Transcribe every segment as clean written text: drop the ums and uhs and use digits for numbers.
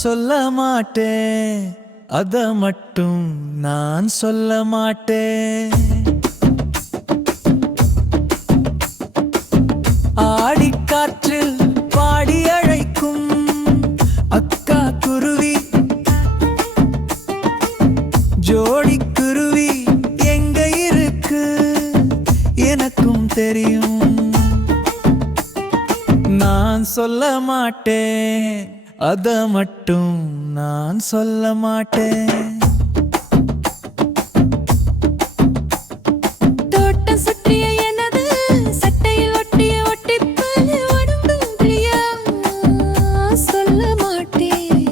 சொல்ல மாட்டேன், அத மட்டும் நான் சொல்ல மாட்டேன். ஆடிக்காற்றில் பாடி அழைக்கும் அக்கா குருவி, ஜோடி குருவி எங்க இருக்கு எனக்கும் தெரியும். நான் சொல்ல மாட்டேன், அத மட்டும் நான் சொல்ல மாட்டேன். தோட்டம் சுற்றிய எனது சட்டையில் ஒட்டிய ஒட்டிப்புல் ஒடுங்கும் பிரியா சொல்ல மாட்டேன்.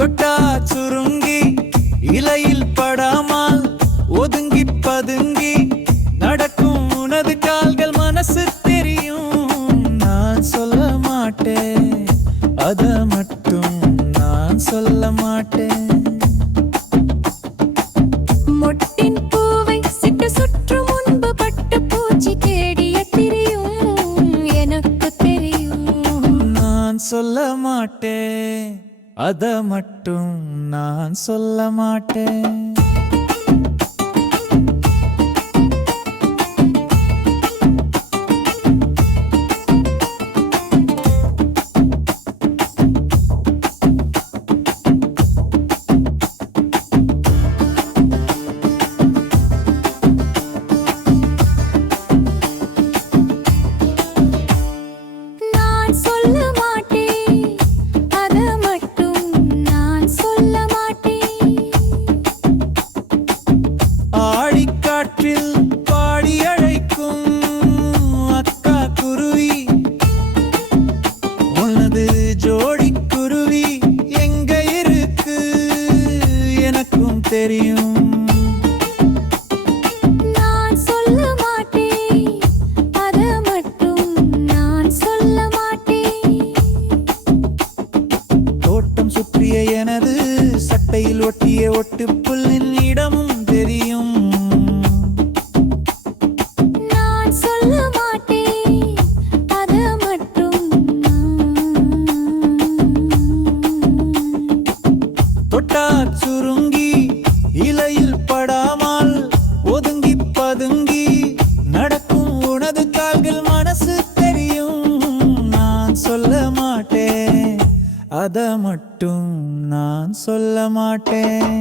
தொட்டா சுருங்கி இலையில் படாமல் ஒதுங்கி பதுங்கி நடக்கும் உனது கால்கள் மனசு தெரியும். நான் சொல்ல மாட்டேன், அத மட்டும் நான் சொல்ல மாட்டேன். மொட்டின் பூவை சிட்டு சுற்றும் முன்பு பட்டு பூச்சி தேடிய திரியும் எனக்கு தெரியும். நான் சொல்ல மாட்டேன், அத மட்டும் நான் சொல்ல மாட்டேன். நான் சொல்ல மாட்டேன், அத மட்டும் நான் சொல்ல மாட்டேன். ஆடிக்காற்றில் பாடி அழைக்கும் அக்கா குருவி, உனது ஜோடி குருவி எங்க இருக்கு எனக்கும் தெரியும். நான் சொல்ல மாட்டேன், அத மட்டும் நான் சொல்ல மாட்டேன். தோட்டம் சுற்றிய எனது சட்டையில் ஒட்டிய ஒட்டுப்புல்லின் இடமும் தெரியும். நான் சொல்ல மாட்டேன், அத மட்டும் தொட்டா சுருங்கி இலையில் படாமல் ஒதுங்கி பதுங்கி நடக்கும் உனது கால்கள் மனசு தெரியும். நான் சொல்ல மாட்டேன், அத மட்டும் நான் சொல்ல மாட்டேன்.